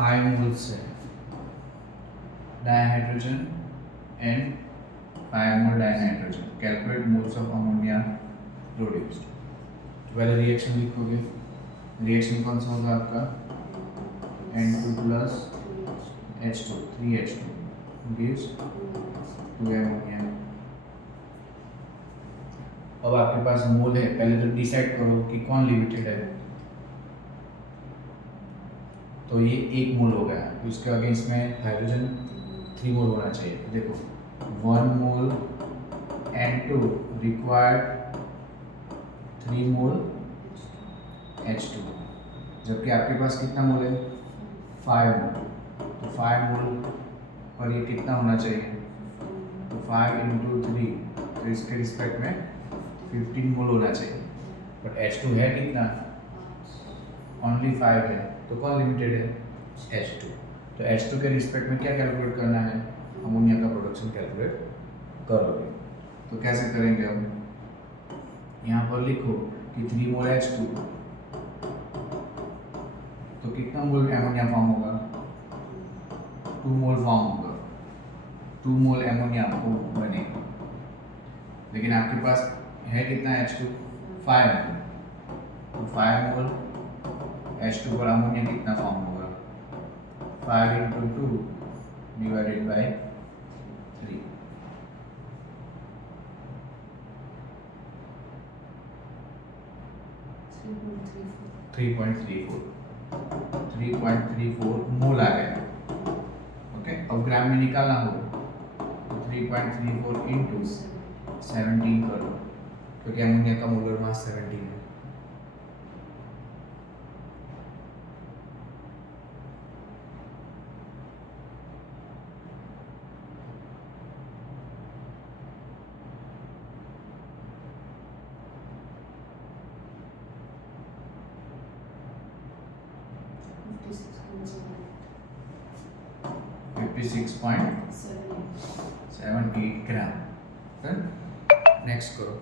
5 moles है dihydrogen and 5 mole dihydrogen. Calculate moles of ammonia produced. पहले reaction लिखोगे. Reaction कौन सा होगा आपका? N2 plus H2, 3H2 gives 2 ammonia. अब आपके पास मोल है, पहले तो डिसाइड करो कि कौन लिमिटेड है. तो ये 1 मोल हो गया, तो इसके अगेंस्ट में हाइड्रोजन 3 मोल होना चाहिए. देखो 1 मोल N2 रिक्वायर्ड 3 मोल H2, जबकि आपके पास कितना मोल है? 5 मोल. तो 5 मोल पर ये कितना होना चाहिए? तो 5 इंटू 3, तो इसके रिस्पेक्ट में 15 मोल होना चाहिए. बट H2 है कितना? ओनली 5 है. तो कौन लिमिटेड है? H2. तो H2 के रिस्पेक्ट में क्या कैलकुलेट करना है? अमोनिया का प्रोडक्शन कैलकुलेट करोगे. तो कैसे करेंगे हम? यहाँ पर लिखो कि 3 मोल H2, तो कितना मोल एमोनिया फॉर्म होगा? 2 मोल फॉर्म होगा. 2 मोल एमोनिया आपको बनेगा. लेकिन आपके पास है कितना H2? 5 मोल. तो 5 मोल H2 पर अमोनिया कितना फॉर्म होगा? 5 into 2 divided by 3. Three point three four mole आ गया. ओके. अब ग्राम में निकालना होगा. तो 3.34 इंटू 17 करो, क्योंकि अमोनिया का मोलर मास 17 है. फिफ्टी 56.78 ग्राम. नेक्स्ट करो.